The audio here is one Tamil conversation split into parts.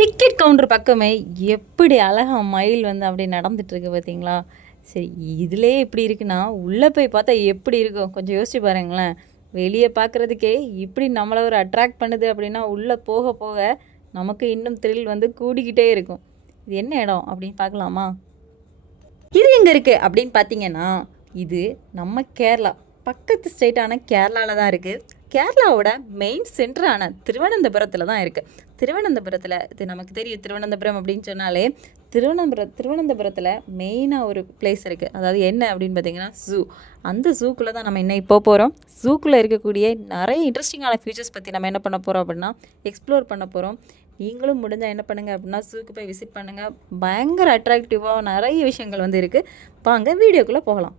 டிக்கெட் கவுண்டர் பக்கமே எப்படி அழகா மயில் வந்து அப்படியே நடந்துட்டுருக்கு பார்த்தீங்களா? சரி, இதிலே இப்படி இருக்குன்னா, உள்ளே போய் பார்த்தா எப்படி இருக்கும்? கொஞ்சம் யோசிச்சு பாருங்களேன். வெளிய பார்க்குறதுக்கே இப்படி நம்மள ஒரு அட்ராக்ட் பண்ணுது அப்படின்னா, உள்ளே போக போக நமக்கு இன்னும் த்ரில் வந்து கூடிக்கிட்டே இருக்கும். இது என்ன இடம் அப்படின்னு பார்க்கலாமா? இது எங்கே இருக்குது அப்படின்னு பார்த்தீங்கன்னா, இது நம்ம கேரளா. பக்கத்து ஸ்டேட்டான கேரளால தான் இருக்குது. கேரளாவோட மெயின் சென்டரான திருவனந்தபுரத்தில் தான் இருக்குது. திருவனந்தபுரத்தில் இது நமக்கு தெரியும். திருவனந்தபுரம் அப்படின்னு சொன்னாலே திருவனந்தபுரத்தில் மெயினாக ஒரு பிளேஸ் இருக்குது. அதாவது என்ன அப்படின்னு பார்த்தீங்கன்னா ஜூ. அந்த ஜூக்குள்ளே தான் நம்ம இன்னும் இப்போ போகிறோம். ஜூக்குள்ளே இருக்கக்கூடிய நிறைய இன்ட்ரெஸ்டிங்கான ஃபியூச்சர்ஸ் பற்றி நம்ம என்ன பண்ண போகிறோம் அப்படின்னா எக்ஸ்ப்ளோர் பண்ண போகிறோம். நீங்களும் முடிஞ்சால் என்ன பண்ணுங்கள் அப்படின்னா ஜூக்கு போய் விசிட் பண்ணுங்கள். பயங்கர அட்ராக்டிவாக நிறைய விஷயங்கள் வந்து இருக்குது. வாங்க வீடியோக்குள்ளே போகலாம்.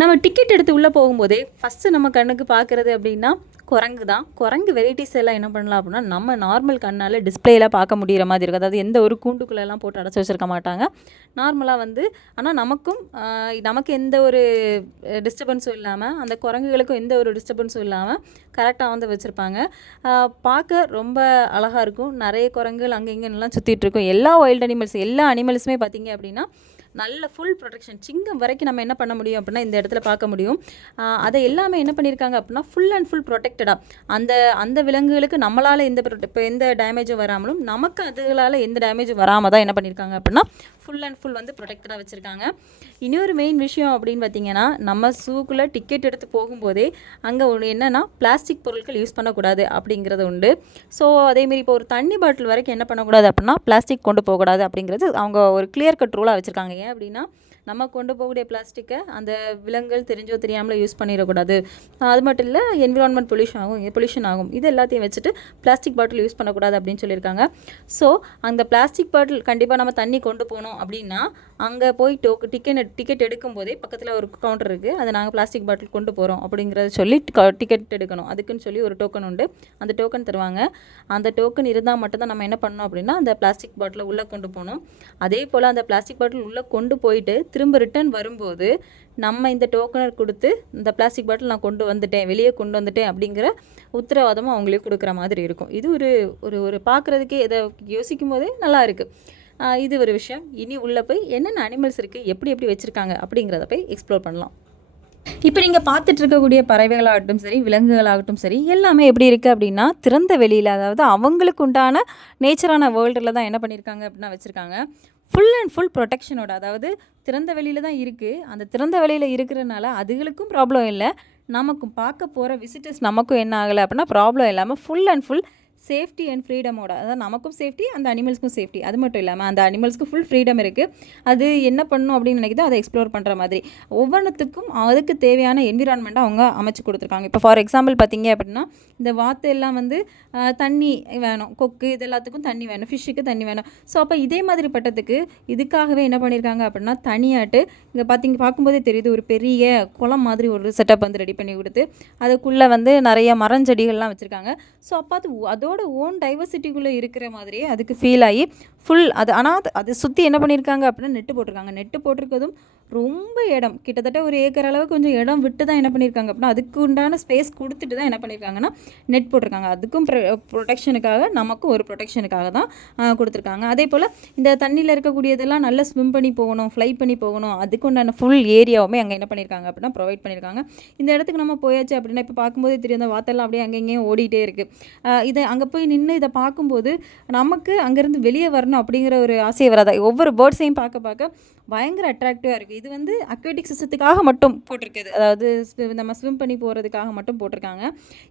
நம்ம டிக்கெட் எடுத்து உள்ளே போகும்போதே ஃபஸ்ட்டு நம்ம கண்ணுக்கு பார்க்குறது அப்படின்னா குரங்கு தான். குரங்கு வெரைட்டிஸ் எல்லாம் என்ன பண்ணலாம் அப்படின்னா நம்ம நார்மல் கண்ணால் டிஸ்பிளேலாம் பார்க்க முடிகிற மாதிரி இருக்கும். அதாவது எந்த ஒரு கூண்டுக்குள்ளெல்லாம் போட்டு அடைச்சி வச்சுருக்க மாட்டாங்க. நார்மலாக வந்து ஆனால் நமக்கு எந்த ஒரு டிஸ்டர்பன்ஸும் இல்லாமல், அந்த குரங்குகளுக்கும் எந்த ஒரு டிஸ்டர்பன்ஸும் இல்லாமல் கரெக்டாக வந்து வச்சுருப்பாங்க. பார்க்க ரொம்ப அழகாக இருக்கும். நிறைய குரங்குகள் அங்கே இங்கேலாம் சுற்றிட்டுருக்கும். எல்லா வைல்ட் எல்லா அனிமல்ஸுமே பார்த்திங்க அப்படின்னா நல்ல ஃபுல் ப்ரொடெக்ஷன். சிங்கம் வரைக்கும் நம்ம என்ன பண்ண முடியும் அப்படின்னா இந்த இடத்துல பார்க்க முடியும். அதை எல்லாமே என்ன பண்ணியிருக்காங்க அப்படின்னா ஃபுல் அண்ட் ஃபுல் ப்ரொடெக்டடாக அந்த அந்த விலங்குகளுக்கு நம்மளால் இப்போ எந்த டேமேஜும் வராமலும் நமக்கு அதுகளால் எந்த டேமேஜும் வராமல் தான் என்ன பண்ணியிருக்காங்க அப்படின்னா ஃபுல் அண்ட் ஃபுல் வந்து ப்ரொடெக்டடாக வச்சுருக்காங்க. இன்னொரு மெயின் விஷயம் அப்படின்னு பார்த்திங்கன்னா, நம்ம ஜூக்குள்ளே டிக்கெட் எடுத்து போகும்போதே அங்கே ஒன்று என்னென்னா பிளாஸ்டிக் பொருட்கள் யூஸ் பண்ணக்கூடாது அப்படிங்கிறது உண்டு. ஸோ அதேமாரி இப்போ ஒரு தண்ணி பாட்டில் வரைக்கும் என்ன பண்ணக்கூடாது அப்படின்னா பிளாஸ்டிக் கொண்டு போகக்கூடாது அப்படிங்கிறது அவங்க ஒரு கிளியர் கட் ரூலாக வச்சுருக்காங்க. ஏன் அப்படின்னா நம்ம கொண்டு போகக்கூடிய பிளாஸ்டிக்கை அந்த விலங்குகள் தெரிஞ்சோ தெரியாமலோ யூஸ் பண்ணிடக்கூடாது. அது மட்டும் இல்லை, என்விரான்மெண்ட் பொல்யூஷன் ஆகும். இது எல்லாத்தையும் வச்சுட்டு பிளாஸ்டிக் பாட்டில் யூஸ் பண்ணக்கூடாது அப்படின்னு சொல்லியிருக்காங்க. ஸோ அந்த பிளாஸ்டிக் பாட்டில் கண்டிப்பாக நம்ம தண்ணி கொண்டு போகணும் அப்படின்னா அங்கே போய் டிக்கெட் எடுக்கும்போதே பக்கத்தில் ஒரு கவுண்டர் இருக்குது. அதை நாங்கள் பிளாஸ்டிக் பாட்டில் கொண்டு போகிறோம் அப்படிங்கிறத சொல்லி டிக்கெட் எடுக்கணும். அதுக்குன்னு சொல்லி ஒரு டோக்கன் உண்டு. அந்த டோக்கன் தருவாங்க. அந்த டோக்கன் இருந்தால் மட்டும்தான் நம்ம என்ன பண்ணணும் அப்படின்னா அந்த பிளாஸ்டிக் பாட்டிலை உள்ளே கொண்டு போகணும். அதே போல் அந்த பிளாஸ்டிக் பாட்டில் உள்ளே கொண்டு போயிட்டு திரும்ப ரிட்டர்ன் வரும்போது நம்ம இந்த டோக்கனர் கொடுத்து இந்த பிளாஸ்டிக் பாட்டில் நான் வெளியே கொண்டு வந்துட்டேன் அப்படிங்கிற உத்தரவாதமும் அவங்களுக்கு கொடுக்குற மாதிரி இருக்கும். இது ஒரு பார்க்குறதுக்கே இதை யோசிக்கும் போதே நல்லா இருக்குது. இது ஒரு விஷயம். இனி உள்ளே போய் என்னென்ன அனிமல்ஸ் இருக்குது, எப்படி வச்சுருக்காங்க அப்படிங்கிறத போய் எக்ஸ்ப்ளோர் பண்ணலாம். இப்போ நீங்கள் பார்த்துட்டு இருக்கக்கூடிய பறவைகளாகட்டும் சரி, விலங்குகளாகட்டும் சரி, எல்லாமே எப்படி இருக்குது அப்படின்னா திறந்த வெளியில், அதாவது அவங்களுக்கு உண்டான நேச்சரான வேர்ல்டில் தான் என்ன பண்ணியிருக்காங்க அப்படின்னா வச்சுருக்காங்க. ஃபுல் அண்ட் ஃபுல் ப்ரொடெக்ஷனோட, அதாவது திறந்த வெளியில் தான் இருக்குது. அந்த திறந்த வெளியில் இருக்கிறனால அதுகளுக்கும் ப்ராப்ளம் இல்லை, நமக்கும் பார்க்க போகிற விசிட்டர்ஸ் நமக்கும் என்ன ஆகலை அப்படின்னா ப்ராப்ளம் இல்லாமல் full and full safety and ஃப்ரீடமோட, அதாவது நமக்கும் சேஃப்டி, அந்த அனிமல்ஸ்க்கும் சேஃப்டி. அது மட்டும் இல்லாமல் அந்த அனிமல்ஸ்க்கு ஃபுல் ஃப்ரீடம் இருக்குது. அது என்ன பண்ணணும் அப்படின்னு நினைக்கிதோ அதை எக்ஸ்ப்ளோர் பண்ணுற மாதிரி ஒவ்வொன்றுத்துக்கும் அதுக்கு தேவையான என்விரான்மெண்ட்டை அவங்க அமைச்சு கொடுத்துருக்காங்க. இப்போ ஃபார் எக்ஸாம்பிள் பார்த்திங்க அப்படின்னா இந்த வாத்து எல்லாம் வந்து தண்ணி வேணும், கொக்கு இது எல்லாத்துக்கும் தண்ணி வேணும், ஃபிஷ்ஷுக்கு தண்ணி வேணும். ஸோ அப்போ இதே மாதிரி பட்டத்துக்கு இதுக்காகவே என்ன பண்ணியிருக்காங்க அப்படின்னா தனியாட்டு இங்கே பார்க்கும்போதே தெரியுது, ஒரு பெரிய குளம் மாதிரி ஒரு செட்டப் வந்து ரெடி பண்ணி கொடுத்து அதுக்குள்ளே வந்து நிறைய மரஞ்செடிகள்லாம் வச்சுருக்காங்க. ஸோ அப்போ அதோட ஓன் டைவர்சிட்டிக்குள்ளே இருக்கிற மாதிரியே அதுக்கு ஃபீல் ஆகி ஃபுல் ஆனால் அது சுற்றி என்ன பண்ணியிருக்காங்க அப்படின்னா நெட்டு போட்டிருக்கிறதும் ரொம்ப இடம், கிட்டத்தட்ட ஒரு ஏக்கர் அளவு கொஞ்சம் இடம் விட்டு தான் என்ன பண்ணியிருக்காங்க அப்படின்னா அதுக்கு உண்டான ஸ்பேஸ் கொடுத்துட்டு தான் என்ன பண்ணியிருக்காங்கன்னா நெட் போட்டிருக்காங்க. அதுக்கும் ப்ரொடெக்ஷனுக்காக, நமக்கும் ஒரு ப்ரொடெக்ஷனுக்காக தான் கொடுத்துருக்காங்க. அதே போல் இந்த தண்ணியில் இருக்கக்கூடியதெல்லாம் நல்லா ஸ்விம் பண்ணி போகணும், ஃப்ளை பண்ணி போகணும், அதுக்கு உண்டான ஃபுல் ஏரியாவுமே அங்கே என்ன பண்ணியிருக்காங்க அப்படின்னா ப்ரொவைட் பண்ணியிருக்காங்க. இந்த இடத்துக்கு நம்ம போயாச்சு அப்படின்னா இப்போ பார்க்கும்போதே தெரியும், அந்த வாத்தெல்லாம் அப்படியே அங்கேயும் ஓடிட்டே இருக்குது. இதை அங்கே போய் நின்று இதை பார்க்கும்போது நமக்கு அங்கேருந்து வெளியே வரணும் அப்படிங்கிற ஒரு ஆசையை வராது. ஒவ்வொரு பேர்ட்ஸையும் பார்க்க பயங்கர அட்ராக்டிவாக இருக்குது. இது வந்து அக்வாட்டிக் சிஸ்டத்துக்காக மட்டும் போட்டிருக்குது, அதாவது நம்ம ஸ்விம் பண்ணி போகிறதுக்காக மட்டும் போட்டிருக்காங்க.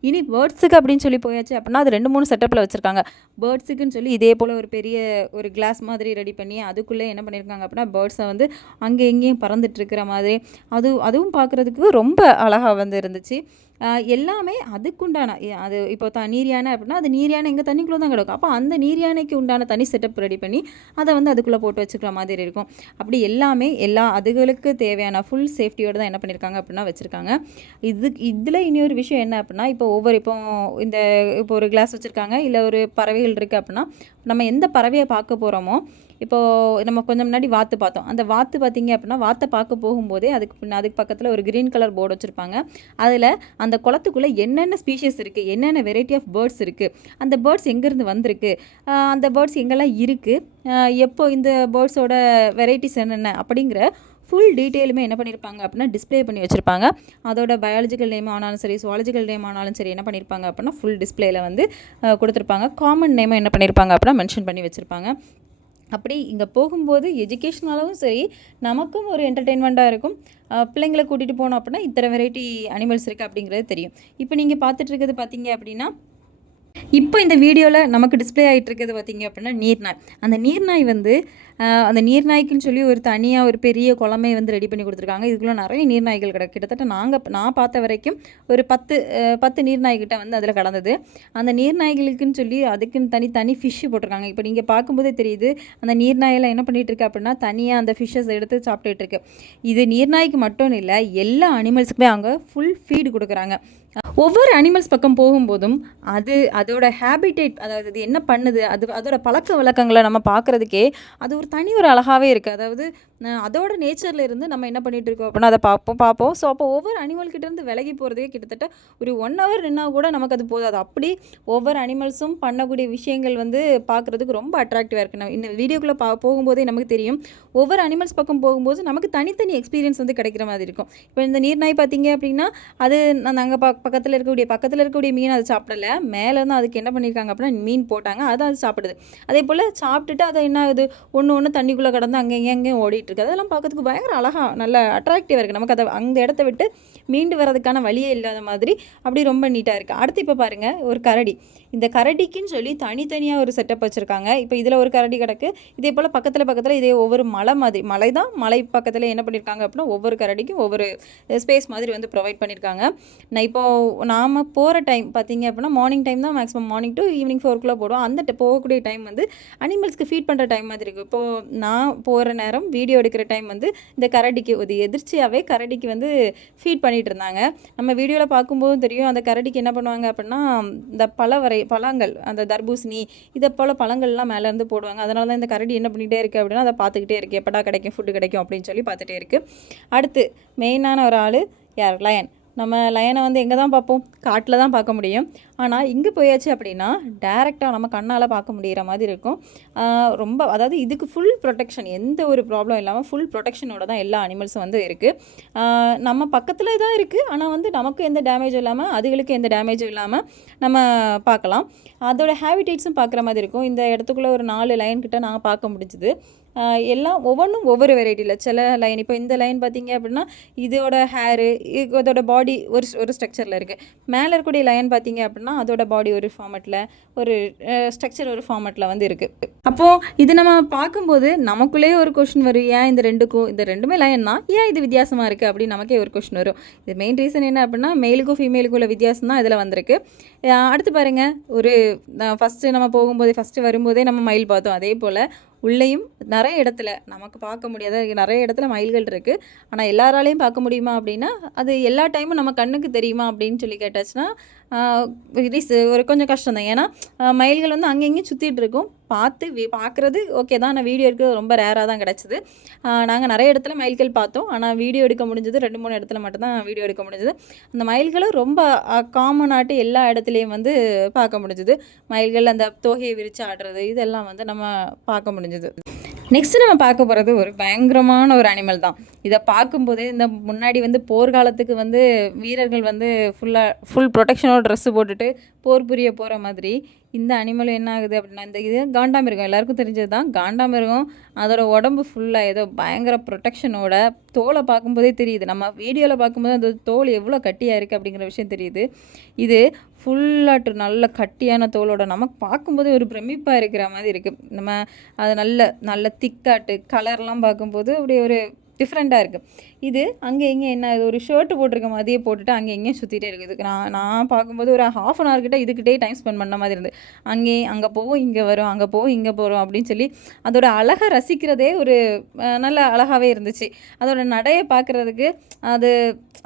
இனி பேர்ட்ஸுக்கு அப்படின்னு சொல்லி போயாச்சு அப்படின்னா அது 2-3 செட்டப்பில் வச்சுருக்காங்க. பேர்ட்ஸுக்குன்னு சொல்லி இதே போல் ஒரு பெரிய ஒரு கிளாஸ் மாதிரி ரெடி பண்ணி அதுக்குள்ளே என்ன பண்ணியிருக்காங்க அப்படின்னா பேர்ட்ஸை வந்து அங்கே எங்கேயும் பறந்துட்டுருக்கிற மாதிரி அதுவும் பார்க்குறதுக்கு ரொம்ப அழகாக வந்து இருந்துச்சு. எல்லாமே அதுக்குண்டான அது இப்போ நீர் யானை அப்படின்னா அது நீர் யானை எங்கள் தண்ணிக்குள்ளே தான் கிடக்கும். அப்போ அந்த நீர் யானைக்கு உண்டான தனி செட்டப் ரெடி பண்ணி அதை வந்து அதுக்குள்ளே போட்டு வச்சுக்கிற மாதிரி இருக்கும். அப்படி எல்லாமே அதுகளுக்கு தேவையான ஃபுல் சேஃப்டியோடு தான் என்ன பண்ணியிருக்காங்க அப்படின்னா வச்சுருக்காங்க. இதில் இன்னொரு விஷயம் என்ன அப்படின்னா இப்போ இப்போ ஒரு கிளாஸ் வச்சுருக்காங்க, இல்லை ஒரு பறவைகள் இருக்குது அப்படின்னா நம்ம எந்த பறவையை பார்க்க போகிறோமோ, இப்போது நம்ம கொஞ்சம் முன்னாடி வாத்து பார்த்தோம். அந்த வாத்து பார்த்திங்க அப்படின்னா வாத்தை பார்க்க போகும்போதே அதுக்கு பக்கத்தில் ஒரு க்ரீன் கலர் போர்டு வச்சுருப்பாங்க. அதில் அந்த குளத்துக்குள்ளே என்னென்ன ஸ்பீஷீஸ் இருக்குது, என்னென்ன வெரைட்டி ஆஃப் பேர்ட்ஸ் இருக்குது, அந்த பேர்ட்ஸ் எங்கேருந்து வந்திருக்கு, அந்த பேர்ட்ஸ் எங்கெல்லாம் இருக்குது, எப்போ இந்த பேர்ட்ஸோட வெரைட்டிஸ் என்னென்ன அப்படிங்கிற ஃபுல் டீட்டெயிலுமே என்ன பண்ணியிருப்பாங்க அப்படின்னா டிஸ்ப்ளே பண்ணி வச்சுருப்பாங்க. அதோட பயாலஜிக்கல் நேம் ஆனாலும் சரி, சுவாலஜிக்கல் நேம் ஆனாலும் சரி என்ன பண்ணியிருப்பாங்க அப்படின்னா ஃபுல் டிஸ்ப்ளேயில் வந்து கொடுத்துருப்பாங்க. காமன் நேமை என்ன பண்ணியிருப்பாங்க அப்படின்னா மென்ஷன் பண்ணி வச்சுருப்பாங்க. அப்படி இங்கே போகும்போது எஜுகேஷ்னலாகவும் சரி, நமக்கும் ஒரு என்டர்டெயின்மெண்ட்டாக இருக்கும். பிள்ளைங்களை கூட்டிகிட்டு போனோம் அப்படின்னா இத்தனை வெரைட்டி அனிமல்ஸ் இருக்குது அப்படிங்கிறது தெரியும். இப்போ நீங்கள் பார்த்துட்டு இருக்கிறது பார்த்தீங்க அப்படின்னா, இப்போ இந்த வீடியோவில் நமக்கு டிஸ்ப்ளே ஆகிட்டு இருக்கிறது பார்த்திங்க அப்படின்னா நீர்நாய். அந்த நீர்நாய் வந்து அந்த நீர்நாய்க்குன்னு சொல்லி ஒரு தனியாக ஒரு பெரிய குளமே வந்து ரெடி பண்ணி கொடுத்துருக்காங்க. இதுக்குள்ளே நிறைய நீர்நாய்கள் கிடக்கு. கிட்டத்தட்ட நான் பார்த்த வரைக்கும் ஒரு 10 நீர்நாய்கிட்ட வந்து அதில் கடந்தது. அந்த நீர்நாய்களுக்குன்னு சொல்லி அதுக்குன்னு தனி ஃபிஷ்ஷு போட்டிருக்காங்க. இப்போ நீங்கள் பார்க்கும்போதே தெரியுது அந்த நீர்நாயெல்லாம் என்ன பண்ணிகிட்டு இருக்கு அப்படின்னா தனியாக அந்த ஃபிஷ்ஷஸ் எடுத்து சாப்பிட்டுட்டு இருக்கு. இது நீர்நாய்க்கு மட்டும் இல்லை, எல்லா அனிமல்ஸுக்குமே அவங்க ஃபுல் ஃபீடு கொடுக்குறாங்க. ஒவ்வொரு அனிமல்ஸ் பக்கம் போகும்போதும் அதோட ஹேபிடேட், அதாவது அது என்ன பண்ணுது, அதோட பழக்க வழக்கங்களை நம்ம பார்க்குறதுக்கே அது ஒரு தனி ஒரு அழகாகவே இருக்குது. அதாவது அதோட நேச்சரில் இருந்து நம்ம என்ன பண்ணிகிட்டு இருக்கோம் அப்படின்னா அதை பார்ப்போம். ஸோ அப்போ ஒவ்வொரு அனிமல்கிட்டேருந்து விலகி போகிறதுக்கே கிட்டத்தட்ட ஒரு 1 hour நின்னால் கூட நமக்கு அது போதாது. அப்படி ஒவ்வொரு அனிமல்ஸும் பண்ணக்கூடிய விஷயங்கள் வந்து பார்க்குறதுக்கு ரொம்ப அட்ராக்டிவாக இருக்குது. இந்த வீடியோக்குள்ளே போகும்போதே நமக்கு தெரியும், ஒவ்வொரு அனிமல்ஸ் பக்கம் போகும்போது நமக்கு தனித்தனி எக்ஸ்பீரியன்ஸ் வந்து கிடைக்கிற மாதிரி இருக்கும். இப்போ இந்த நீர்நாய் பார்த்தீங்க அப்படின்னா அது நாங்கள் பக்கத்தில் இருக்கக்கூடிய மீன் அதை சாப்பிடல, மேலேருந்து அதுக்கு என்ன பண்ணியிருக்காங்க அப்படின்னா மீன் போட்டாங்க, அது சாப்பிடுது. அதே போல் சாப்பிட்டுட்டு அதை என்ன ஆகுது, ஒன்று தண்ணிக்குள்ளே கடந்து அங்கேயும் ஓடிட்டு இருக்குது. அதெல்லாம் பார்க்கறதுக்கு பயங்கர அழகாக நல்ல அட்ராக்டிவாக இருக்குது. நமக்கு அதை அந்த இடத்த விட்டு மீண்டு வரதுக்கான வழியே இல்லாத மாதிரி அப்படி ரொம்ப நீட்டாக இருக்குது. அடுத்து இப்போ பாருங்கள், ஒரு கரடி. இந்த கரடிக்குன்னு சொல்லி தனித்தனியாக ஒரு செட்டப் வச்சுருக்காங்க. இப்போ இதில் ஒரு கரடி கிடக்கு. இதே போல் பக்கத்தில் இதே ஒவ்வொரு மலை பக்கத்தில் என்ன பண்ணியிருக்காங்க அப்படின்னா ஒவ்வொரு கரடிக்கும் ஒவ்வொரு ஸ்பேஸ் மாதிரி வந்து ப்ரொவைட் பண்ணியிருக்காங்க. நாம் போகிற டைம் பார்த்திங்க அப்படின்னா மார்னிங் டைம் தான், மேக்ஸிமம் மார்னிங் டு ஈவினிங் 4 போடுவோம். அந்த போகக்கூடிய டைம் வந்து அனிமல்ஸ்க்கு ஃபீட் பண்ணுற டைம் மாதிரி இருக்கும். இப்போது நான் போகிற நேரம் வீடியோ எடுக்கிற டைம் வந்து இந்த கரடிக்கு ஒரு எதிர்ச்சியாகவே கரடிக்கு வந்து ஃபீட் பண்ணிகிட்டு இருந்தாங்க. நம்ம வீடியோவில் பார்க்கும்போதும் தெரியும், அந்த கரடிக்கு என்ன பண்ணுவாங்க அப்படின்னா இந்த பழங்கள், அந்த தர்பூசணி இதை போல் பழங்கள்லாம் மேலேருந்து போடுவாங்க. அதனால தான் இந்த கரடி என்ன பண்ணிகிட்டே இருக்குது அப்படின்னா அதை பார்த்துக்கிட்டே இருக்குது, எப்படா கிடைக்கும் ஃபுட்டு கிடைக்கும் அப்படின்னு சொல்லி பார்த்துட்டே இருக்குது. அடுத்து மெயினான ஒரு ஆள் யார், லயன். நம்ம லயனை வந்து எங்கே தான் பார்ப்போம், காட்டில் தான் பார்க்க முடியும். ஆனால் இங்கே போயாச்சு அப்படின்னா டேரெக்டாக நம்ம கண்ணால் பார்க்க முடிகிற மாதிரி இருக்கும். ரொம்ப, அதாவது இதுக்கு ஃபுல் ப்ரொடெக்ஷன், எந்த ஒரு ப்ராப்ளம் இல்லாமல் ஃபுல் ப்ரொடெக்ஷனோட தான் எல்லா அனிமல்ஸும் வந்து இருக்குது. நம்ம பக்கத்தில் தான் இருக்குது, ஆனால் வந்து நமக்கு எந்த டேமேஜும் இல்லாமல் அதுகளுக்கு எந்த டேமேஜும் இல்லாமல் நம்ம பார்க்கலாம். அதோட ஹேபிடேட்ஸும் பார்க்குற மாதிரி இருக்கும். இந்த இடத்துக்குள்ளே ஒரு 4 லைன் கிட்ட நாங்கள் பார்க்க முடிஞ்சுது. எல்லாம் ஒவ்வொன்றும் ஒவ்வொரு வெரைட்டியில். சில லைன், இப்போ இந்த லைன் பார்த்திங்க அப்படின்னா இதோட ஹேரு, இதோட பாடி ஒரு ஸ்ட்ரக்சரில் இருக்குது. மேலே இருக்கக்கூடிய லைன் பார்த்திங்க அப்படின்னா அதோட பாடி ஒரு ஃபார்மேட்டில், ஒரு ஸ்ட்ரக்சர் ஒரு ஃபார்மேட்டில் வந்து இருக்குது. அப்போது இது நம்ம பார்க்கும்போது நமக்குள்ளேயே ஒரு கொஷின் வரும், ஏன் இந்த ரெண்டுமே லைன் தான், ஏன் இது வித்தியாசமாக இருக்குது அப்படின்னு நமக்கே ஒரு கொஷின் வரும். இது மெயின் ரீசன் என்ன அப்படின்னா மேலுக்கும் ஃபீமேலுக்கும் உள்ள வித்தியாசம் தான் இதில் வந்திருக்கு. அடுத்து பாருங்கள், ஃபஸ்ட்டு வரும்போதே நம்ம மயில் பார்த்தோம். அதே போல் உள்ளேயும் நிறைய இடத்துல நமக்கு பார்க்க முடியாத நிறைய இடத்துல மயில்கள் இருக்குது. ஆனால் எல்லாராலையும் பார்க்க முடியுமா அப்படின்னா அது எல்லா டைமும் நம்ம கண்ணுக்கு தெரியுமா அப்படின்னு சொல்லி கேட்டாச்சுன்னா ஒரு கொஞ்சம் கஷ்டம் தான். ஏன்னா மயில்கள் வந்து அங்கேயும் சுற்றிட்டு இருக்கும். பார்க்குறது ஓகே தான், ஆனால் வீடியோ எடுக்கிறது ரொம்ப ரேராக தான் கிடச்சிது. நாங்கள் நிறைய இடத்துல மயில்கள் பார்த்தோம், ஆனால் வீடியோ எடுக்க முடிஞ்சது 2-3 இடத்துல மட்டும்தான் வீடியோ எடுக்க முடிஞ்சது. அந்த மயில்களும் ரொம்ப காமனாட்டு எல்லா இடத்துலையும் வந்து பார்க்க முடிஞ்சுது. மயில்கள் அந்த தோகையை விரித்து ஆடுறது இதெல்லாம் வந்து நம்ம பார்க்க முடிஞ்சது. நெக்ஸ்ட்டு நம்ம பார்க்க போகிறது ஒரு பயங்கரமான ஒரு அனிமல் தான். இதை பார்க்கும்போதே இந்த முன்னாடி வந்து போர்க்காலத்துக்கு வந்து வீரர்கள் வந்து ஃபுல் ப்ரொடெக்ஷனோட ட்ரெஸ்ஸு போட்டுட்டு போர் புரிய போகிற மாதிரி இந்த அனிமலும் என்ன ஆகுது அப்படின்னா, இந்த இது காண்டாமிருகம், எல்லாருக்கும் தெரிஞ்சது தான். காண்டாமிருகம் அதோட உடம்பு ஃபுல்லாக ஏதோ பயங்கர ப்ரொடெக்ஷனோட, தோலை பார்க்கும்போதே தெரியுது. நம்ம வீடியோவில் பார்க்கும்போது அந்த தோல் எவ்வளோ கட்டியாக இருக்குது அப்படிங்கிற விஷயம் தெரியுது. இது ஃபுல்லாட்டு நல்ல கட்டியான தோலோட நமக்கு பார்க்கும்போது ஒரு பிரமிப்பாக இருக்கிற மாதிரி இருக்குது. நம்ம அது நல்ல திக்காட்டு கலர்லாம் பார்க்கும்போது அப்படியே ஒரு டிஃப்ரெண்ட்டாக இருக்குது. இது அங்கே எங்கே என்ன ஒரு ஷர்ட்டு போட்டிருக்க மாதிரியே போட்டுட்டு அங்கே எங்கேயும் சுற்றிட்டே இருக்குது. நான் பார்க்கும்போது ஒரு 1/2 hour கிட்ட இதுக்கிட்டே டைம் ஸ்பெண்ட் பண்ண மாதிரி இருந்தது. அங்கே போவோம் இங்கே வரும், அங்கே போவோம் இங்கே போகிறோம் அப்படின்னு சொல்லி அதோட அழகை ரசிக்கிறதே ஒரு நல்ல அழகாகவே இருந்துச்சு. அதோட நடையை பார்க்குறதுக்கு,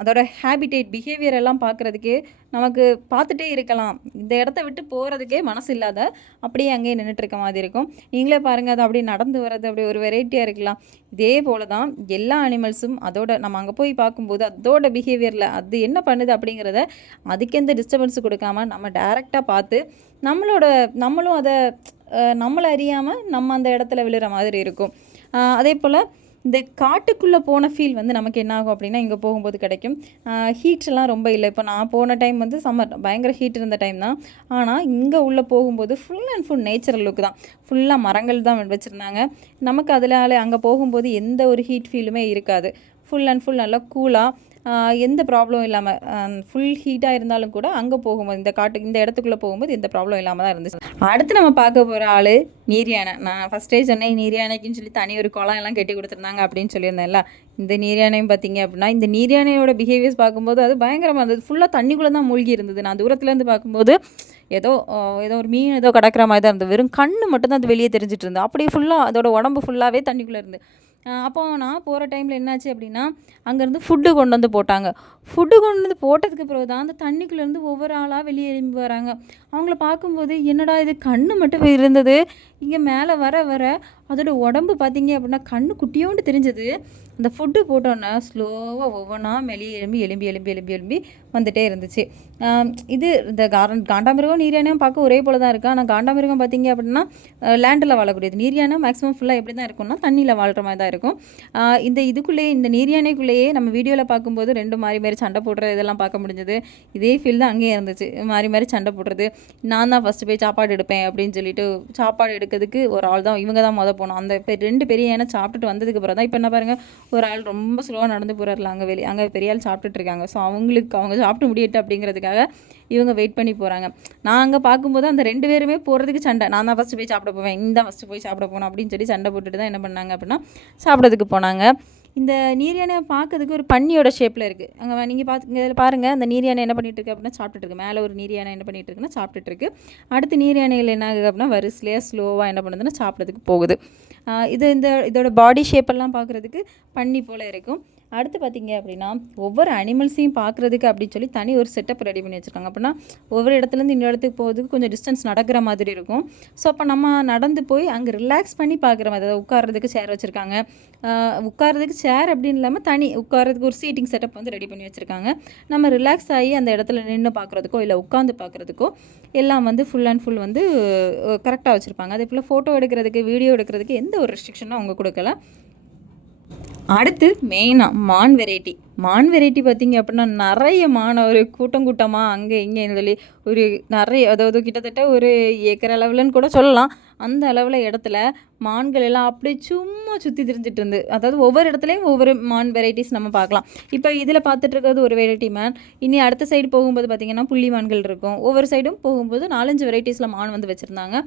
அதோட ஹேபிடேட் பிஹேவியர் எல்லாம் பார்க்குறதுக்கே நமக்கு பார்த்துட்டே இருக்கலாம். இந்த இடத்த விட்டு போகிறதுக்கே மனசு இல்லாத அப்படியே அங்கேயே நின்றுட்டு இருக்க மாதிரி இருக்கும். நீங்களே பாருங்கள், அது அப்படியே நடந்து வர்றது அப்படியே ஒரு வெரைட்டியாக இருக்கலாம். இதே போல் தான் எல்லா அனிமல்ஸும் அதோட நம்ம அங்கே போய் பார்க்கும்போது அதோட பிஹேவியரில் அது என்ன பண்ணுது அப்படிங்கிறத அதுக்கு எந்த டிஸ்டர்பன்ஸு கொடுக்காம நம்ம டைரெக்டாக பார்த்து நம்மளும் அதை நம்மளை அறியாமல் நம்ம அந்த இடத்துல விழுற மாதிரி இருக்கும். அதே போல் இந்த காட்டுக்குள்ளே போன ஃபீல் வந்து நமக்கு என்ன ஆகும் அப்படின்னா இங்கே போகும்போது கிடைக்கும். ஹீட்லாம் ரொம்ப இல்லை. இப்போ நான் போன டைம் வந்து சம்மர் பயங்கர ஹீட் இருந்த டைம் தான். ஆனால் இங்கே உள்ளே போகும்போது full and full natural look தான். ஃபுல்லாக மரங்கள் தான் வச்சுருந்தாங்க. நமக்கு அதனால அங்கே போகும்போது எந்த ஒரு ஹீட் ஃபீலுமே இருக்காது. ஃபுல் அண்ட் ஃபுல் நல்லா கூலாக எந்த ப்ராப்ளம் இல்லாமல் ஃபுல் ஹீட்டாக இருந்தாலும் கூட அங்கே போகும்போது இந்த இடத்துக்குள்ளே போகும்போது எந்த ப்ராப்ளம் இல்லாமல் தான் இருந்துச்சு. அடுத்து நம்ம பார்க்க போகிற ஆள் நீர் யானை. நான் ஃபஸ்ட்டே சொன்னேன் நீர் யானைக்குன்னு சொல்லி தனி ஒரு குளம் எல்லாம் கட்டி கொடுத்துருந்தாங்க அப்படின்னு சொல்லியிருந்தேன்ல. இந்த நீர் யானையும் பார்த்தீங்க அப்படின்னா இந்த நீர் யானையோட பிஹேவியர்ஸ் பார்க்கும்போது அது பயங்கரமாக இருந்தது. ஃபுல்லாக தண்ணிக்குள்ளே தான் மூழ்கி இருந்தது. நான் தூரத்துலேருந்து பார்க்கும்போது ஏதோ ஒரு மீன் ஏதோ கிடக்கிற மாதிரி தான் இருந்தது. வெறும் கண் மட்டும்தான் அது வெளியே தெரிஞ்சிட்டு இருந்தது. அப்படியே ஃபுல்லாக அதோட உடம்பு ஃபுல்லாகவே தண்ணிக்குள்ளே இருந்து. அப்போது நான் போகிற டைமில் என்னாச்சு அப்படின்னா அங்கேருந்து ஃபுட்டு கொண்டு வந்து போட்டாங்க. ஃபுட்டு கொண்டு வந்து போட்டதுக்கு பிறகு தான் அந்த தண்ணிக்குள்ளேருந்து ஒவ்வொரு ஆளாக வெளியே எழும்பி வராங்க. அவங்கள பார்க்கும்போது என்னடா இது கண்ணு மட்டும் இருந்தது, இங்கே மேலே வர வர அதோட உடம்பு பார்த்தீங்க அப்படின்னா கண்ணு குட்டியோண்டு தெரிஞ்சது. அந்த ஃபுட்டு போட்டோன்னே ஸ்லோவாக ஒவ்வொன்றா எலும்பி வந்துகிட்டே இருந்துச்சு. இது இந்த காண்டாமிருகம் நீர் யானையும் பார்க்க ஒரே போல் தான் இருக்குது. ஆனால் காண்டாமிருகம் பார்த்தீங்க அப்படின்னா லேண்டில் வாழக்கூடியது. நீர் யானை மேக்ஸிமம் ஃபுல்லாக எப்படி தான் இருக்கும்னா தண்ணியில் வாழ்கிற மாதிரி தான் இருக்கும். இந்த நீர் யானைக்குள்ளேயே நம்ம வீடியோவில் பார்க்கும்போது ரெண்டு மாறி சண்டை போடுற இதெல்லாம் பார்க்க முடிஞ்சது. இதே ஃபீல் தான் அங்கேயே இருந்துச்சு. மாறி சண்டை போடுறது. நான் தான் ஃபஸ்ட்டு போய் சாப்பாடு எடுப்பேன் அப்படின்னு சொல்லிட்டு சாப்பாடு எடுக்கிறதுக்கு ஒரு ஆள் தான் இவங்க தான் போனோம். அந்த ரெண்டு பெரிய யானை சாப்பிட்டுட்டு வந்ததுக்கு அப்புறம் தான் இப்போ என்ன பாருங்கள், ஒரு ஆள் ரொம்ப ஸ்லோவாக நடந்து போகிறாருல அங்கே பெரிய ஆள் சாப்பிட்டுட்டு இருக்காங்க. ஸோ அவங்க சாப்பிட்டு முடியட்டு அப்படிங்கிறதுக்காக இவங்க வெயிட் பண்ணி போகிறாங்க. நான் அங்கே பார்க்கும்போது அந்த 2 பேருமே போகிறதுக்கு சண்டை. நான் தான் ஃபஸ்ட்டு போய் சாப்பிட போவேன், இந்த ஃபஸ்ட்டு போய் சாப்பிட போனோம் அப்படின்னு சொல்லி சண்டை போட்டுட்டு தான் என்ன பண்ணாங்க அப்படின்னா சாப்பிட்றதுக்கு போனாங்க. இந்த நீர் யானை பார்க்கறதுக்கு ஒரு பன்னியோட ஷேப்பில் இருக்குது. அங்கே நீங்கள் இதில் பாருங்கள், அந்த நீர் யானை என்ன பண்ணிகிட்டு இருக்கு அப்படின்னா சாப்பிட்டுட்டு இருக்கு. மேலே ஒரு நீர் யானை என்ன பண்ணிகிட்டு இருக்குன்னா சாப்பிட்டுட்டு இருக்கு. அடுத்து நீர் யானைகள் என்ன ஆகுது அப்படின்னா வரிசையாக ஸ்லோவாக என்ன பண்ணுதுன்னா சாப்பிட்றதுக்கு போகுது. இதோட பாடி ஷேப்பெல்லாம் பார்க்குறதுக்கு பன்னி போல் இருக்கும். அடுத்து பார்த்திங்க அப்படின்னா ஒவ்வொரு அனிமல்ஸையும் பார்க்குறதுக்கு அப்படின்னு சொல்லி தனி ஒரு செட்டப் ரெடி பண்ணி வச்சுருக்காங்க. அப்படின்னா ஒவ்வொரு இடத்துலேருந்து இந்த இடத்துக்கு போகிறதுக்கு கொஞ்சம் டிஸ்டன்ஸ் நடக்கிற மாதிரி இருக்கும். ஸோ அப்போ நம்ம நடந்து போய் அங்கே ரிலாக்ஸ் பண்ணி பார்க்குற மாதிரி, அதாவது உட்கார்றதுக்கு சேர் வச்சுருக்காங்க. உட்கார்றதுக்கு சேர் அப்படின்னு இல்லாமல் தனி உட்காரதுக்கு ஒரு சீட்டிங் செட்டப் வந்து ரெடி பண்ணி வச்சுருக்காங்க. நம்ம ரிலாக்ஸ் ஆகி அந்த இடத்துல நின்று பார்க்குறதுக்கோ இல்லை உட்காந்து பார்க்குறதுக்கோ எல்லாம் வந்து ஃபுல் அண்ட் ஃபுல் வந்து கரெக்டாக வச்சுருப்பாங்க. அதே போல் ஃபோட்டோ எடுக்கிறதுக்கு வீடியோ எடுக்கிறதுக்கு எந்த ஒரு ரெஸ்ட்ரிக்ஷனும் அவங்க கொடுக்கல. அடுத்து மெயினாக மான் வெரைட்டி பார்த்திங்க அப்படின்னா நிறைய மான் ஒரு கூட்டமாக அங்கே இங்கே சொல்லி ஒரு நிறைய, அதாவது கிட்டத்தட்ட ஒரு ஏக்கர் அளவுலன்னு கூட சொல்லலாம். அந்த அளவில் இடத்துல மான்கள் எல்லாம் அப்படியே சும்மா சுற்றி திரிஞ்சிட்டு இருந்து, அதாவது ஒவ்வொரு இடத்துலையும் ஒவ்வொரு மான் வெரைட்டிஸ் நம்ம பார்க்கலாம். இப்போ இதில் பார்த்துட்டு இருக்கிறது ஒரு வெரைட்டி மான். இனி அடுத்த சைடு போகும்போது பார்த்திங்கன்னா புள்ளி மான்கள் இருக்கும். ஒவ்வொரு சைடும் போகும்போது 4-5 வெரைட்டிஸில் மான் வந்து வச்சுருந்தாங்க.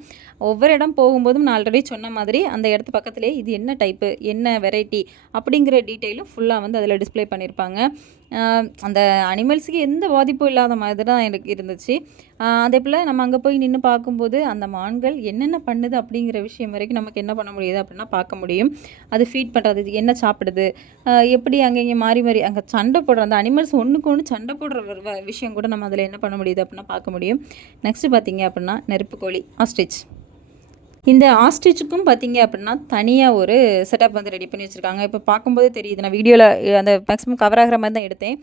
ஒவ்வொரு இடம் போகும்போதும் நான் ஆல்ரெடி சொன்ன மாதிரி அந்த இடத்து பக்கத்துலேயே இது என்ன டைப்பு, என்ன வெரைட்டி அப்படிங்கிற டீட்டெயிலும் ஃபுல்லாக வந்து அதில் டிஸ்பிளே பண்ணியிருப்பாங்க. அந்த அனிமல்ஸுக்கு எந்த பாதிப்பும் இல்லாத மாதிரி தான் எனக்கு இருந்துச்சு. அதே போல் நம்ம அங்கே போய் நின்று பார்க்கும்போது அந்த மான்கள் என்னென்ன பண்ணுது அப்படிங்கிற விஷயம் வரைக்கும் நமக்கு என்ன பண்ண முடியுது அப்படின்னா பார்க்க முடியும். அது ஃபீட் பண்ணுறது, என்ன சாப்பிடுது, எப்படி அங்கே இங்கே மாறி அங்கே சண்டை போடுற அந்த அனிமல்ஸ் ஒன்றுக்கு ஒன்று சண்டை போடுற விஷயம் கூட நம்ம அதில் என்ன பண்ண முடியுது அப்படின்னா பார்க்க முடியும். நெக்ஸ்ட்டு பார்த்திங்க அப்படின்னா நெருப்புக்கோழி, ஆஸ்ட்ரிச். இந்த ஆஸ்ட்ரிச்சுக்கும் பார்த்திங்க அப்படின்னா தனியாக ஒரு செட்டப் வந்து ரெடி பண்ணி வச்சுருக்காங்க. இப்போ பார்க்கும்போதே தெரியுது, நான் வீடியோவில் அந்த மேக்ஸிமம் கவர் ஆகிற மாதிரி தான் எடுத்தேன்.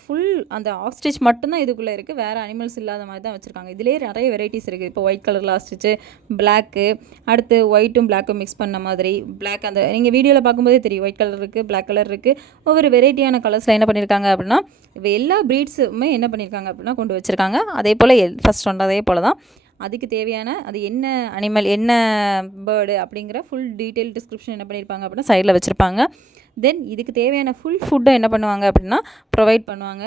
ஃபுல் அந்த ஆஸ்ட்ரிச் மட்டும்தான் இதுக்குள்ளே இருக்குது, வேறு அனிமல்ஸ் இல்லாத மாதிரி தான் வச்சுருக்காங்க. இதிலே நிறைய வெரைட்டிஸ் இருக்குது. இப்போ ஒயிட் கலரில் ஆஸ்ட்ரிச்சு, பிளாக்கு, அடுத்து ஒயிட்டும் பிளாக்கும் மிக்ஸ் பண்ண மாதிரி பிளாக், அந்த நீங்கள் வீடியோவில் பார்க்கும்போதே தெரியும் ஒயிட் கலர் இருக்குது, பிளாக் கலர் இருக்குது. ஒவ்வொரு வெரைட்டியான கலர்ஸில் என்ன பண்ணியிருக்காங்க அப்படின்னா எல்லா ப்ரீட்ஸுமே என்ன பண்ணியிருக்காங்க அப்படின்னா கொண்டு வச்சுருக்காங்க. அதே போல் ஃபஸ்ட் சொன்னதே போல் தான் அதுக்கு தேவையான அது என்ன அனிமல், என்ன பேர்டு அப்படிங்கிற ஃபுல் டீட்டெயில் டிஸ்கிரிப்ஷன் என்ன பண்ணியிருப்பாங்க அப்படின்னா சைடில் வச்சுருப்பாங்க. தென் இதுக்கு தேவையான ஃபுல் ஃபுட்டை என்ன பண்ணுவாங்க அப்படின்னா ப்ரொவைட் பண்ணுவாங்க.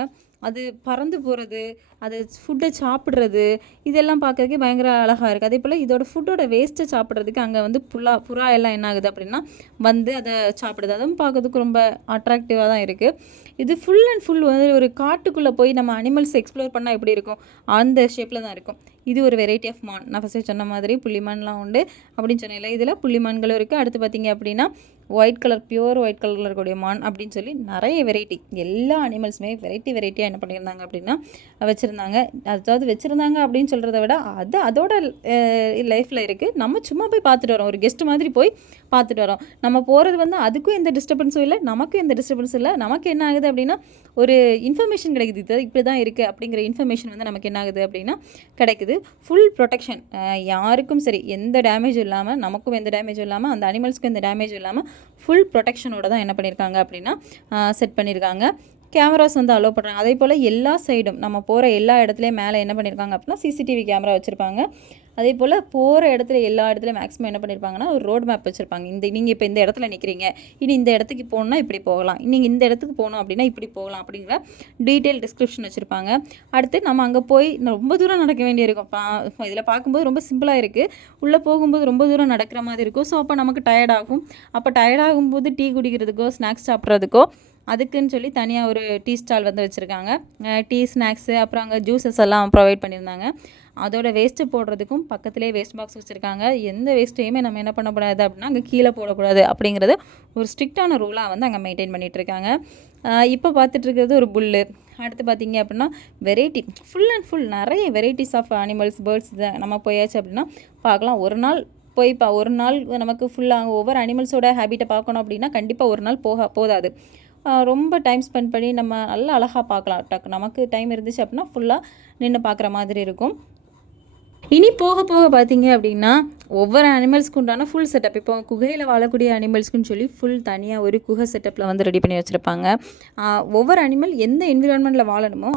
அது பறந்து போகிறது, அது ஃபுட்டை சாப்பிட்றது, இதெல்லாம் பார்க்கறதுக்கே பயங்கர அழகாக இருக்குது. அதே போல் இதோட ஃபுட்டோட வேஸ்ட்டை சாப்பிட்றதுக்கு அங்கே வந்து புறா எல்லாம் என்ன ஆகுது அப்படின்னா வந்து அதை சாப்பிடுது. அதுவும் பார்க்கறதுக்கு ரொம்ப அட்ராக்டிவாக தான் இருக்குது. இது ஃபுல் அண்ட் ஃபுல் வந்து ஒரு காட்டுக்குள்ளே போய் நம்ம அனிமல்ஸ் எக்ஸ்ப்ளோர் பண்ணால் எப்படி இருக்கும் அந்த ஷேப்பில் தான் இருக்கும். இது ஒரு வெரைட்டி ஆஃப் மான். நான் ஃபஸ்ட்டு சொன்ன மாதிரி புள்ளிமான்லாம் உண்டு அப்படின்னு சொன்னேன்ல, இதில் புள்ளிமான்களும் இருக்குது. அடுத்து பார்த்திங்க அப்படின்னா ஒயிட் கலர் பியூர் ஒயிட் கலரில் இருக்கக்கூடிய மான் அப்படின்னு சொல்லி நிறைய வெரைட்டி எல்லா அனிமல்ஸுமே வெரைட்டியாக என்ன பண்ணியிருந்தாங்க அப்படின்னா வச்சுருந்தாங்க. அதாவது வச்சுருந்தாங்க அப்படின்னு சொல்கிறத விட அது அதோட லைஃப்பில் இருக்குது. நம்ம சும்மா போய் பார்த்துட்டு வரோம், ஒரு கெஸ்ட் மாதிரி போய் பார்த்துட்டு வரோம். நம்ம போகிறது வந்து அதுக்கும் எந்த டிஸ்டர்பன்ஸும் இல்லை, நமக்கும் எந்த டிஸ்டர்பன்ஸும் இல்லை. நமக்கு என்ன ஆகுது அப்படின்னா ஒரு இன்ஃபர்மேஷன் கிடைக்குது, இது இப்படி தான் இருக்குது அப்படிங்கிற இன்ஃபர்மேஷன் வந்து நமக்கு என்ன ஆகுது அப்படின்னா கிடைக்குது. ஃபுல் ப்ரொடெக்ஷன், யாருக்கும் சரி எந்த டேமேஜும் இல்லாமல், நமக்கும் எந்த டேமேஜும் இல்லாமல், அந்த அனிமல்ஸ்க்கும் எந்த டேமேஜும் இல்லாமல் ஃபுல் ப்ரொடெக்ஷனோட தான் என்ன பண்ணியிருக்காங்க அப்படின்னா செட் பண்ணியிருக்காங்க. கேமராஸ் வந்து அலோவ் பண்ணுறாங்க. அதே போல் எல்லா சைடும் நம்ம போகிற எல்லா இடத்துலையும் மேலே என்ன பண்ணியிருக்காங்க அப்படின்னா சிசிடிவி கேமரா வச்சுருப்பாங்க. அதே போல் போகிற இடத்துல எல்லா இடத்துலையும் மேக்ஸிமம் என்ன பண்ணியிருப்பாங்கன்னா ஒரு ரோட் மேப் வச்சுருப்பாங்க. நீங்கள் இப்போ இந்த இடத்துல நிற்கிறீங்க, இனி இந்த இடத்துக்கு போகணுன்னா இப்படி போகலாம், நீங்கள் இந்த இடத்துக்கு போகணும் அப்படின்னா இப்படி போகலாம் அப்படிங்கிற டீட்டெயில் டிஸ்கிரிப்ஷன் வச்சுருப்பாங்க. அடுத்து நம்ம அங்கே போய் ரொம்ப தூரம் நடக்க வேண்டியிருக்கும். இதில் பார்க்கும்போது ரொம்ப சிம்பிளாக இருக்குது, உள்ளே போகும்போது ரொம்ப தூரம் நடக்கிற மாதிரி இருக்கும். ஸோ அப்போ நமக்கு டயர்டாகும். அப்போ டயர்டாகும்போது டீ குடிக்கிறதுக்கோ ஸ்நாக்ஸ் சாப்பிட்றதுக்கோ அதுக்குன்னு சொல்லி தனியாக ஒரு டீ ஸ்டால் வந்து வச்சுருக்காங்க. டீ, ஸ்நாக்ஸு, அப்புறம் அங்கே ஜூஸஸ் எல்லாம் ப்ரொவைட் பண்ணியிருந்தாங்க. அதோட வேஸ்ட்டு போடுறதுக்கும் பக்கத்துலேயே வேஸ்ட் பாக்ஸ் வச்சுருக்காங்க. எந்த வேஸ்ட்டையுமே நம்ம என்ன பண்ணக்கூடாது அப்படின்னா அங்கே கீழே போடக்கூடாது அப்படிங்கிறது ஒரு ஸ்ட்ரிக்டான ரூலாக வந்து அங்கே மெயின்டைன் பண்ணிகிட்ருக்காங்க. இப்போ பார்த்துட்ருக்கிறது ஒரு புல்லு. அடுத்து பார்த்திங்க அப்படின்னா வெரைட்டி ஃபுல் அண்ட் ஃபுல் நிறைய வெரைட்டிஸ் ஆஃப் அனிமல்ஸ், பேர்ட்ஸ் நம்ம போயாச்சு அப்படின்னா பார்க்கலாம். ஒரு நாள் நமக்கு ஃபுல்லாக ஒவ்வொரு அனிமல்ஸோட ஹேபிட்டை பார்க்கணும் அப்படின்னா கண்டிப்பாக ஒரு நாள் போதாது. ரொம்ப டைம் ஸ்பெண்ட் பண்ணி நம்ம நல்லா அழகாக பார்க்கலாம். நமக்கு டைம் இருந்துச்சு அப்படின்னா ஃபுல்லாக நின்று பார்க்குற மாதிரி இருக்கும். இனி போக போக பார்த்தீங்க அப்படின்னா ஒவ்வொரு அனிமல்ஸ்க்கு உண்டான ஃபுல் செட்டப், இப்போ குகையில் வாழக்கூடிய அனிமல்ஸ்க்குன்னு சொல்லி ஃபுல் தனியாக ஒரு குகை செட்டப்பில் வந்து ரெடி பண்ணி வச்சுருப்பாங்க. ஒவ்வொரு அனிமல் எந்த என்விரான்மெண்ட்டில் வாழணுமோ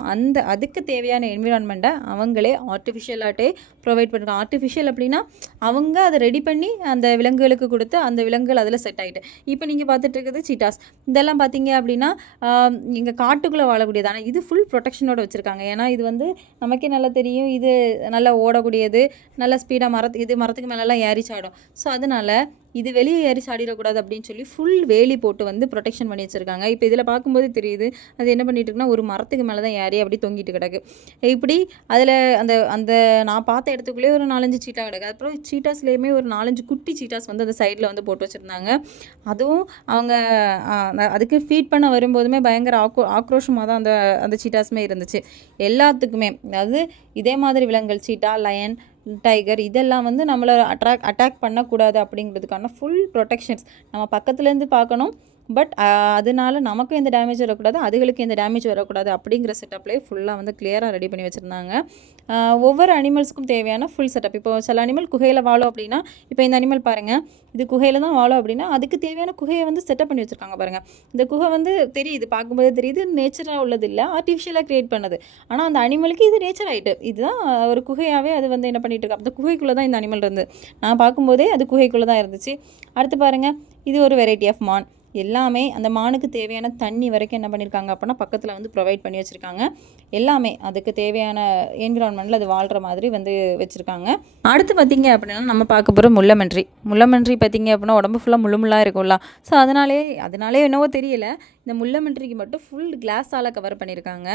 அதுக்கு தேவையான என்விரான்மெண்ட்டை அவங்களே ஆர்டிஃபிஷியலாகட்டே ப்ரொவைட் பண்ணுறாங்க. ஆர்டிஃபிஷியல் அப்படின்னா அவங்க அதை ரெடி பண்ணி அந்த விலங்குகளுக்கு கொடுத்து அந்த விலங்குகள் அதில் செட் ஆகிட்டு. இப்போ நீங்கள் பார்த்துட்டு இருக்கிறது சீட்டாஸ். இதெல்லாம் பார்த்தீங்க அப்படின்னா இங்கே காட்டுக்குள்ளே வாழக்கூடியது. ஆனால் இது ஃபுல் ப்ரொடெக்ஷனோடு வச்சுருக்காங்க. ஏன்னா இது வந்து நமக்கே நல்லா தெரியும், இது நல்லா ஓடக்கூடியது, நல்லா ஸ்பீடாக மரத்துக்கு மேலெல்லாம் ஏறி சாடும். ஸோ அதனால் இது வெளியே ஏறி சாடிடக்கூடாது அப்படின்னு சொல்லி ஃபுல் வேலி போட்டு வந்து ப்ரொடெக்ஷன் பண்ணி வச்சுருக்காங்க. இப்போ இதில் பார்க்கும்போது தெரியுது அது என்ன பண்ணிட்டு இருக்குன்னா ஒரு மரத்துக்கு மேலே தான் ஏறி அப்படி தொங்கிட்டு கிடக்கு. இப்படி அதில் அந்த நான் பார்த்த இடத்துக்குள்ளேயே ஒரு 4-5 சீட்டா கிடக்கு. அப்புறம் சீட்டாஸ்லேயுமே ஒரு 4-5 குட்டி சீட்டாஸ் வந்து அந்த சைடில் வந்து போட்டு வச்சுருந்தாங்க. அதுவும் அவங்க அதுக்கு ஃபீட் பண்ண வரும்போதுமே பயங்கர ஆக்ரோஷமாக தான் அந்த சீட்டாஸுமே இருந்துச்சு எல்லாத்துக்குமே. அதாவது இதே மாதிரி விலங்குகள் சீட்டா, லயன், டைகர் இதெல்லாம் வந்து நம்மளை அட்டாக் பண்ணக்கூடாது அப்படிங்கிறதுக்கான ஃபுல் ப்ரொடெக்ஷன்ஸ் நம்ம பக்கத்துலேருந்து பார்க்கணும். பட் அதனால நமக்கும் எந்த டேமேஜ் வரக்கூடாது, அதுகளுக்கு எந்த டேமேஜ் வரக்கூடாது அப்படிங்கிற செட்டப்லேயே ஃபுல்லாக வந்து கிளியராக ரெடி பண்ணி வச்சுருந்தாங்க. ஒவ்வொரு அனிமல்ஸ்க்கும் தேவையான ஃபுல் செட்டப். இப்போ சில அனிமல் குகையில் வாழும் அப்படின்னா, இப்போ இந்த அனிமல் பாருங்கள், இது குகையில் தான் வாழும் அப்படின்னா அதுக்கு தேவையான குகையை வந்து செட்டப் பண்ணி வச்சுருக்காங்க பாருங்கள். இந்த குகை வந்து தெரியுது, பார்க்கும்போது தெரியுது நேச்சராக உள்ளது இல்லை, ஆர்டிஃபிஷியலாக க்ரியேட் பண்ணது. ஆனால் அந்த அனிமலுக்கு இது நேச்சர் ஆகிட்டு, இதுதான் ஒரு குகையாகவே அது வந்து என்ன பண்ணிகிட்டு இருக்கு. அந்த குகைக்குள்ளே தான் இந்த அனிமல் இருந்து நான் பார்க்கும்போதே அது குகைக்குள்ளே தான் இருந்துச்சு. அடுத்து பாருங்கள், இது ஒரு வெரைட்டி ஆஃப் மான். எல்லாமே அந்த மானுக்கு தேவையான தண்ணி வரைக்கும் என்ன பண்ணியிருக்காங்க அப்படின்னா பக்கத்தில் வந்து ப்ரொவைட் பண்ணி வச்சுருக்காங்க. எல்லாமே அதுக்கு தேவையான என்விரான்மெண்ட்டில் அது வாழ்கிற மாதிரி வந்து வச்சுருக்காங்க. அடுத்து பார்த்திங்க அப்படின்னா நம்ம பார்க்க போகிற முள்ளமன்றி பார்த்திங்க அப்படின்னா உடம்பு ஃபுல்லாக முள்ளாக இருக்கும்ல. ஸோ அதனாலே என்னவோ தெரியல, இந்த முள்ளமன்றிக்கு மட்டும் ஃபுல் கிளாஸால் கவர் பண்ணியிருக்காங்க.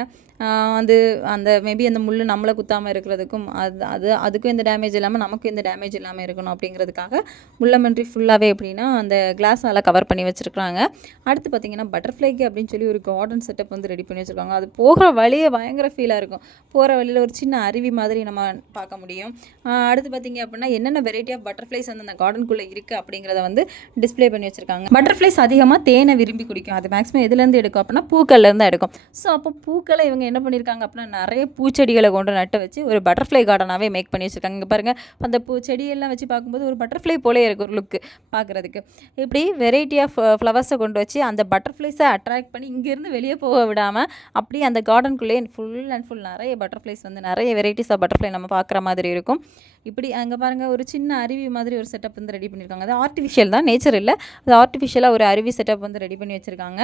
அந்த மேபி அந்த முள் நம்மளை குத்தாமல் இருக்கிறதுக்கும் அதுக்கும் எந்த டேமேஜ் இல்லாமல் நமக்கும் எந்த டேமேஜ் இல்லாமல் இருக்கணும் அப்படிங்கிறதுக்காக முள்ளமன்றி ஃபுல்லாகவே எப்படின்னா அந்த கிளாஸால் கவர் பண்ணி வச்சுருக்காங்க. அடுத்து பார்த்திங்கன்னா பட்டர்ஃப்ளைக்கு அப்படின்னு சொல்லி ஒரு கார்டன் செட்டப் வந்து ரெடி பண்ணி வச்சுருக்காங்க. அது போகிற வழியே பயங்கர ஃபீலாக இருக்கும். போகிற வழியில் ஒரு சின்ன அருவி மாதிரி நம்ம பார்க்க முடியும். அடுத்து பார்த்திங்க அப்படின்னா என்னென்ன வெரைட்டி ஆஃப் பட்டர்ஃப்ளைஸ் வந்து அந்த கார்டனுக்குள்ளே இருக்குது அப்படிங்கிறத வந்து டிஸ்பிளே பண்ணி வச்சுருக்காங்க. பட்டர்ஃப்ளைஸ் அதிகமாக தேனை விரும்பி குடிக்கும். அது மேக்ஸிமம் எதுலேருந்து எடுக்கும் அப்படின்னா பூக்கள்லேருந்து எடுக்கும். ஸோ அப்போ பூக்களை இவங்க என்ன பண்ணியிருக்காங்க அப்படின்னா நிறைய பூச்செடிகளை கொண்டு நட்டு வச்சு ஒரு பட்டர்ஃப்ளை கார்டனாகவே மேக் பண்ணி வச்சுருக்காங்க. இங்கே பாருங்கள், அந்த பூச்செடியெல்லாம் வச்சு பார்க்கும்போது ஒரு பட்டர்ஃப்ளை போலே இருக்குது ஒரு லுக்கு பார்க்குறதுக்கு. இப்படி வெரைட்டி ஆஃப் ஃப்ளவர்ஸை கொண்டு வச்சு அந்த பட்டர்ஃப்ளைஸை அட்ராக்ட் பண்ணி இங்கேருந்து வெளியே போக விடாமல் அப்படி அந்த கார்டனுக்குள்ளேயே ஃபுல் அண்ட் ஃபுல் நிறைய பட்டர்ஃப்ளைஸ் வந்து நிறைய வெரைட்டிஸ் ஆஃப் பட்டர்ஃப்ளை நம்ம பார்க்குற மாதிரி இருக்கும். இப்படி அங்கே பாருங்கள், ஒரு சின்ன அருவி மாதிரி ஒரு செட்டப் வந்து ரெடி பண்ணியிருக்காங்க. அது ஆர்டிஃபிஷியல் தான், நேச்சர் இல்லை, அது ஆர்டிஃபிஷியலாக ஒரு அருவி செட்டப் வந்து ரெடி பண்ணி வச்சுருக்காங்க.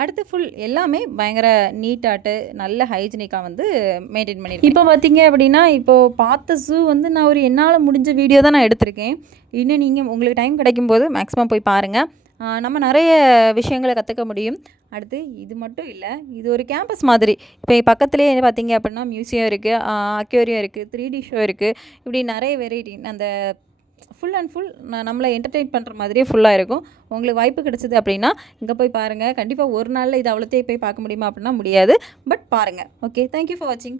அடுத்து ஃபுல் எல்லாமே பயங்கர நீட்டாட்டு நல்ல ஹைஜீனிக்காக வந்து மெயின்டைன் பண்ணியிருக்கேன். இப்போ பார்த்தீங்க அப்படின்னா இப்போது பார்த்த ஸூ வந்து நான் ஒரு என்னால் முடிஞ்ச வீடியோ தான் நான் எடுத்திருக்கேன். இன்னும் நீங்கள் உங்களுக்கு டைம் கிடைக்கும்போது மேக்ஸிமம் போய் பாருங்கள். நம்ம நிறைய விஷயங்களை கற்றுக்க முடியும். அடுத்து இது மட்டும் இல்லை, இது ஒரு கேம்பஸ் மாதிரி. இப்போ பக்கத்துலேயே பார்த்தீங்க அப்படின்னா மியூசியம் இருக்குது, அக்வேரியம் இருக்குது, 3D ஷோ இருக்குது. இப்படி நிறைய வெரைட்டி அந்த ஃபுல் அண்ட் ஃபுல் நம்மளை என்டர்டெயின் பண்ணுற மாதிரியே ஃபுல்லாக இருக்கும். உங்களுக்கு வாய்ப்பு கிடைச்சது அப்படின்னா இங்கே போய் பாருங்கள். கண்டிப்பாக ஒரு நாளில் இது அவ்வளோத்தையும் போய் பார்க்க முடியுமா அப்படின்னா முடியாது. பட் பாருங்கள். ஓகே, தேங்க்யூ ஃபார் வாட்சிங்.